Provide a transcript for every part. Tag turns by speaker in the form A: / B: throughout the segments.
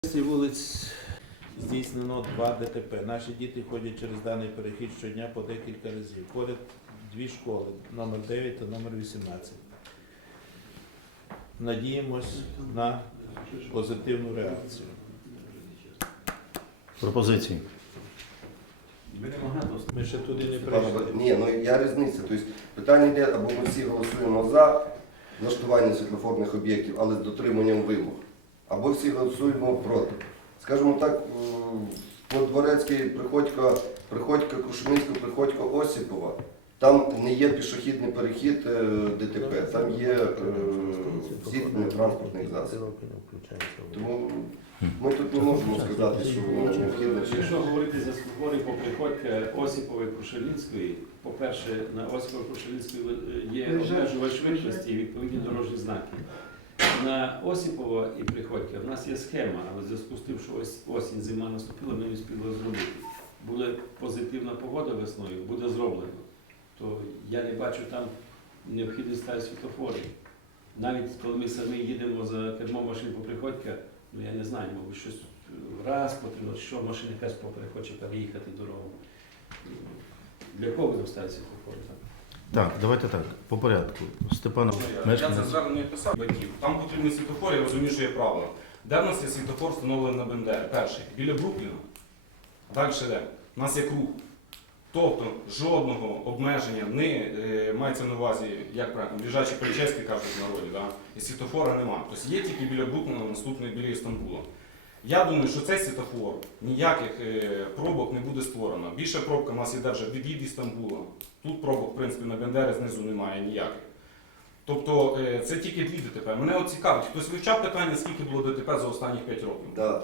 A: З цієї вулиць здійснено 2 ДТП. Наші діти ходять через даний перехід щодня по декілька разів. Поряд 2 школи, номер 9 та номер 18. Надіємось на позитивну реакцію.
B: Пропозиції.
A: Ми ще туди не прийшли.
C: Ні, ну я різниця. Тобто питання йде, або ми всі голосуємо за влаштування світлофорних об'єктів, але з дотриманням вимог, або всі голосуємо проти. Скажімо так, Подворецький, Приходько, Крушельницька, Приходько, Осіпова, там не є пішохідний перехід ДТП, там є зіткнення транспортних засобів. Тому ми тут не можемо сказати, що воно необхідно.
D: Якщо говорити за світлофори по Приходька, Осіпової, Крушельницької, по-перше, на Осіпової, Крушельницької є обмежувач швидкості і відповідні дорожні знаки. На Осіпова і Приходька в нас є схема, але в зв'язку з тим, що ось осінь, зима наступила, ми не встигли зробити. Буде позитивна погода весною, буде зроблено. То я не бачу там необхідність ставити світлофори. Навіть коли ми самі їдемо за кермом машин по Приходька, ну я не знаю, мабуть, щось раз потрібно, що машина якась попри хоче переїхати дорогу. Для кого будемо ставити світлофори?
B: Так, давайте так, по порядку. Степан,
E: Я це звернення писав батьків. Там потрібні світофори, я розумію, що є правило. Де в нас є світофор встановлений на Бендері? Перший. Біля Брукліна. Далі де? У нас є круг. Тобто жодного обмеження не мається на увазі, як правильно, лежачі прически, кажуть в народі, да? І світофора немає. Тобто є тільки біля Брукліна, наступний біля Істамбула. Я думаю, що цей світофор ніяких пробок не буде створено. Більше пробка у нас йде вже від Істамбула. Тут пробок, в принципі, на Бендері знизу немає ніяких. Тобто це тільки 2 ДТП. Мене от цікавить, хтось вивчав питання, скільки було ДТП за останні 5 років?
C: Так,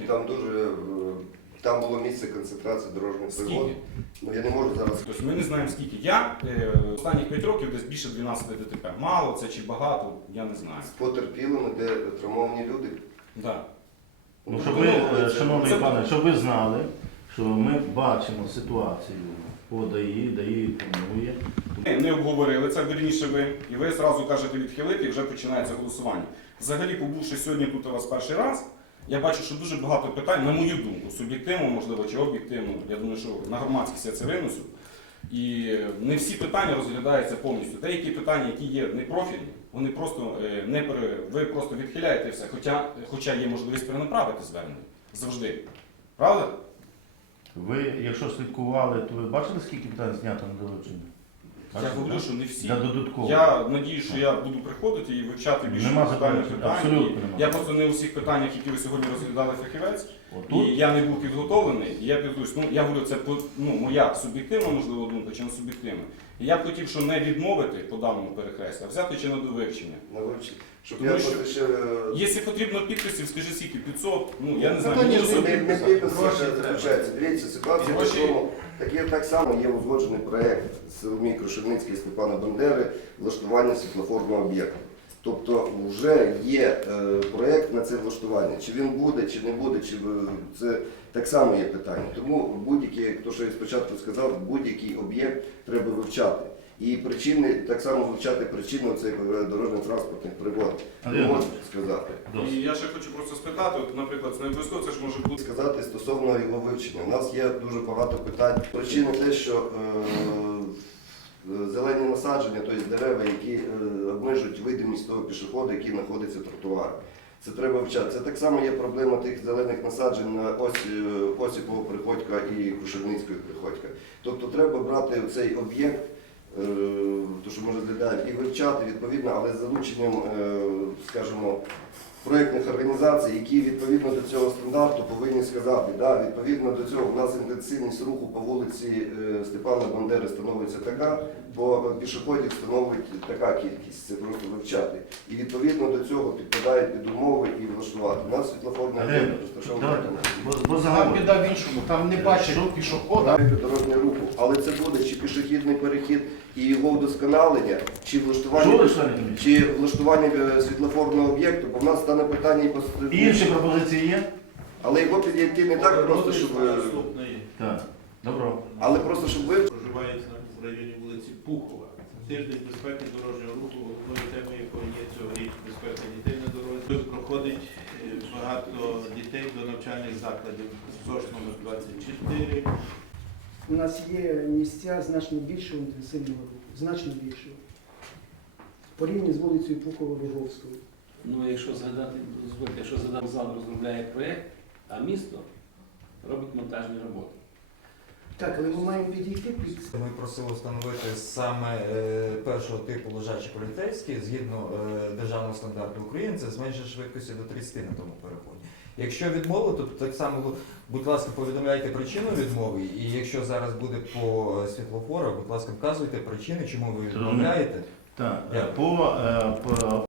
C: там було місце концентрації дорожніх пригод. Ну я не можу зараз.
E: Тобто ми не знаємо скільки. Я останніх 5 років десь більше 12 ДТП. Мало це чи багато, я не знаю.
C: З потерпілими, де травмовані люди.
E: Да.
B: ну, щоб ви, шановний пане, щоб ви знали, що ми бачимо ситуацію по ДАІ планує.
E: Ми не обговорили це, вірніше ви, і ви одразу кажете відхилити, і вже починається голосування. Взагалі, побувши сьогодні тут у вас перший раз, я бачу, що дуже багато питань, на мою думку, суб'єктивно, можливо, чи об'єктивно, я думаю, що на громадськість я це винесу. І не всі питання розглядаються повністю. Деякі питання, які є непрофільні, вони просто ви просто відхиляєте все, хоча є можливість перенаправити звернення. Завжди. Правда?
B: Ви, якщо слідкували, то ви бачили, скільки питань знято на долучення?
E: Я говорю, що не всі.
B: Додатково.
E: Я надію, що я буду приходити і вивчати більше детальних питань.
B: Абсолютно нема.
E: Я просто не у всіх питаннях, які ви сьогодні розглядали фахівець,
B: Отут?
E: і я не був підготовлений, і я підготуюсь. Ну, я говорю, це моя суб'єктивна, можливо, думка, чи не суб'єктивна. І я б хотів, що не відмовити по даному перехрестю, а взяти чи на довивчення.
C: Щоб
E: Тому
C: я
E: що
C: ще...
E: Якщо потрібно підписів, скажи скільки, 500, ну я не знаю.
C: Ні,
E: мені
C: не підписи заключається. Дивіться, ситуація в тому, так само є узгоджений проєкт Соломії Крушельницької і Степана Бандери влаштування світлофорного об'єкту. Тобто вже є проєкт на це влаштування. Чи він буде, чи не буде, це так само є питання. Тому будь-який, як то, що я спочатку сказав, будь-який об'єкт треба вивчати. І причини, так само вивчати причини цих дорожньо-транспортних пригод. Не можу сказати.
E: І я ще хочу просто спитати, от, наприклад, це не обов'язково, це ж може бути.
C: Сказати стосовно його вивчення. У нас є дуже багато питань. Причини те, що зелені насадження, тобто дерева, які обмежують видимість того пішохода, який знаходиться тротуар. Це треба вивчати. Це так само є проблема тих зелених насаджень на Осіпового Приходька і Крушельницької Приходька. Тобто треба брати цей об'єкт, то, що ми розглядаємо, і вивчати відповідно, але з залученням, скажімо, проєктних організацій, які відповідно до цього стандарту повинні сказати, да, відповідно до цього в нас інтенсивність руху по вулиці Степана Бандери становиться така, бо пішоходів становить така кількість, це просто вивчати. І відповідно до цього підпадають під умови і влаштувати. У нас світлофорний об'єкт розташований.
F: Там біда в іншому, там не бачить пішохода.
C: Дорожнього руху, але це буде чи пішохідний перехід і його вдосконалення, чи влаштування світлофорного об'єкту, бо в нас стане питання і по...
B: Інші пропозиції є?
C: Але його підійти не так просто, щоб...
A: Наступний.
B: Так, добро.
C: Але просто, щоб ви...
A: Проживають в районі вулиці Пухова. Тиждень безпеки дорожнього руху, головною темою якої є цьогоріч безпека дітей на дорозі. Проходить багато дітей до навчальних закладів. ЗОШ номер 24.
G: У нас є місця значно більшого інтенсивного руху, значно більшого. Порівняно з вулицею Пухова-Виговською.
D: Ну, якщо згадати, дозвольте, якщо згадати, зал розробляє проєкт, а місто робить монтажні роботи.
G: Так, але ми маємо підійти під
H: Ми просили встановити саме першого типу лежачі поліцейські згідно державного стандарту України, це зменшення швидкості до 30 на тому переході. Якщо відмови, то так само, будь ласка, повідомляйте причину відмови, і якщо зараз буде по світлофорах, будь ласка, вказуйте причини, чому ви відмовляєте.
B: Так,
H: Дякую.
B: по